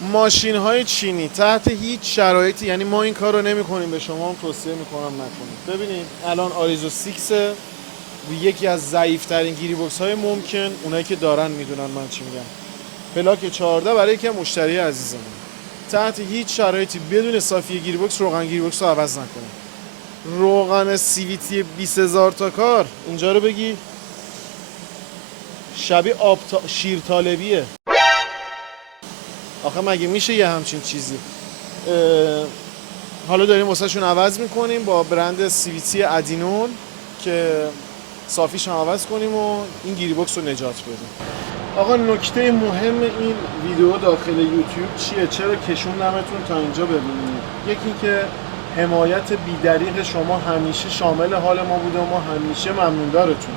ماشین های چینی تحت هیچ شرایطی، یعنی ما این کار رو نمی کنیم، به شما هم توصیه میکنم نکنید. ببینید الان آریزو 6 یکی از ضعیف‌ترین گیری بکس های ممکن، اونایی که دارن میدونن من چی میگم. پلاک 14 برای یکی مشتری عزیزمون. تحت هیچ شرایطی بدون صافی گیری بکس روغن گیری بکس رو عوض نکنید. روغن CVT 20000 تا کار اینجا رو بگی شبیه شیر طالبیه. آخه مگه میشه یه همچین چیزی؟ حالا داریم واسه شون عوض میکنیم با برند CVT ادینون که صافیش هم عوض کنیم و این گیری بکس رو نجات بدیم. آقا نکته مهم این ویدیو داخل یوتیوب چیه؟ چرا کشوندمتون تا اینجا ببینید؟ یکی که حمایت بی‌دریغ شما همیشه شامل حال ما بوده و ما همیشه ممنوندارتون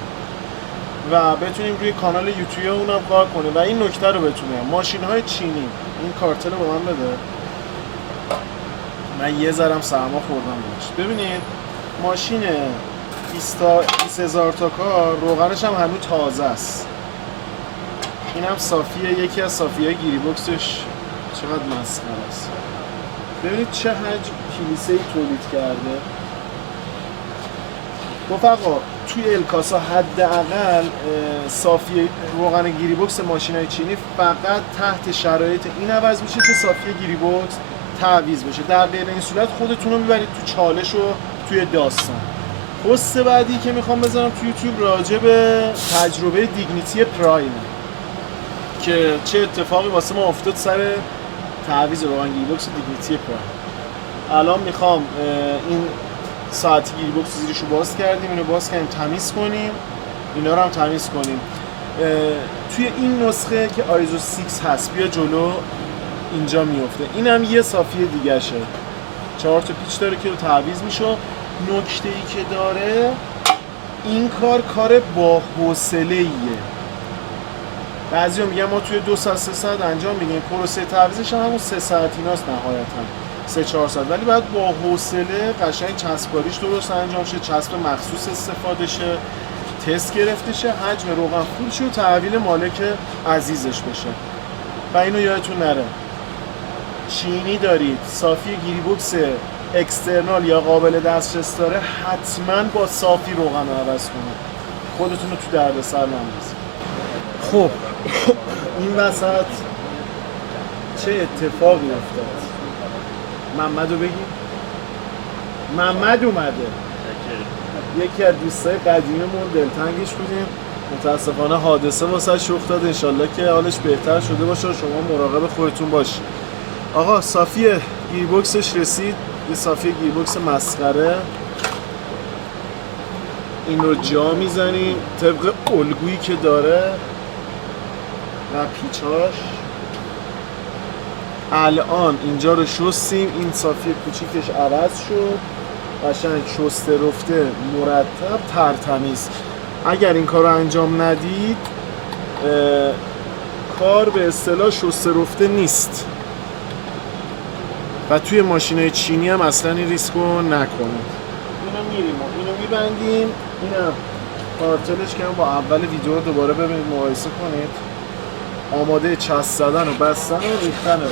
و بتونیم روی کانال یوتیوب اونم کار کنیم. و این نکته رو بتونیم ماشین های چینی، این کارتل رو به من بده، من یه ذرم سرما خوردم باش. ببینید ماشین 20000 تا کار روغنش هم هنوز تازه است. این هم صافیه، یکی از صافیه گیری بکسش چقدر مسخره است. ببینید چه حجم کلیسه‌ای تولید کرده. رفقا توی الکاسا حداقل صافی روغن گیری بکس ماشینای چینی فقط تحت شرایط این عوض میشه که صافی گیری بکس تعویض بشه. در غیر این صورت خودتون رو میبرید تو چالش و توی داستان. پست بعدی که میخوام بذارم تو یوتیوب راجع به تجربه دیگنیتی پرایم که چه اتفاقی واسه ما افتاد سر تعویض روغن گیری بکس دیگنیتی پرایم. الان میخوام این ساعتی گیری بکس زیرشو باز کردیم، اینو باز کردیم تمیز کنیم، اینا رو هم تمیز کنیم. توی این نسخه که آیزو 6 هست بیا جلو اینجا میفته، این هم یه صافی دیگه شه، 4 تا پیچ داره که رو تعویض میشه. نکته ای که داره این کار با حوصله ایه. بعضیا میگن ما توی 2 ساعت 3 ساعت انجام میدیم، پروسه تعویضش هم همون 3 ساعت ایناست نهایتا 3-4 ساعت، ولی باید با حوصله قشنگ چسبکاریش درست انجام شه، چسب مخصوص استفاده شه، تست گرفته شه، حجم روغن فول شه و تحویل مالک عزیزش بشه. و اینو یادتون نره چینی دارید صافی گیری بکس اکسترنال یا قابل دسترس داره، حتما با صافی روغن رو عوض کنید، خودتون رو تو دردسر نندازید. خب این وسط چه اتفاقی افتاد؟ محمدو بگیم. محمد اومده، یکی از دوستای قدیمیمون، دلتنگش بودیم، متاسفانه حادثه واسه رخ داد، انشالله که حالش بهتر شده باشه، شما مراقب خودتون باشید. آقا صافی گیر بکسش رسید، یه صافی گیر بکس مسخره. این رو جا میزنیم طبق الگویی که داره و پیچاش. الان اینجا رو شستیم، این صافی کوچیکش عوض شد، قشنگ شسته رفته مرتب ترتمیز. اگر این کار رو انجام ندید کار به اصطلاح شسته رفته نیست و توی ماشینای چینی هم اصلا این ریسک رو نکنید. اینو میریم و اینو میبندیم، اینم کارتلش که با اول ویدیو رو دوباره ببینید، مقایسه کنید، آماده چسب زدن و بستن و ریختن رو.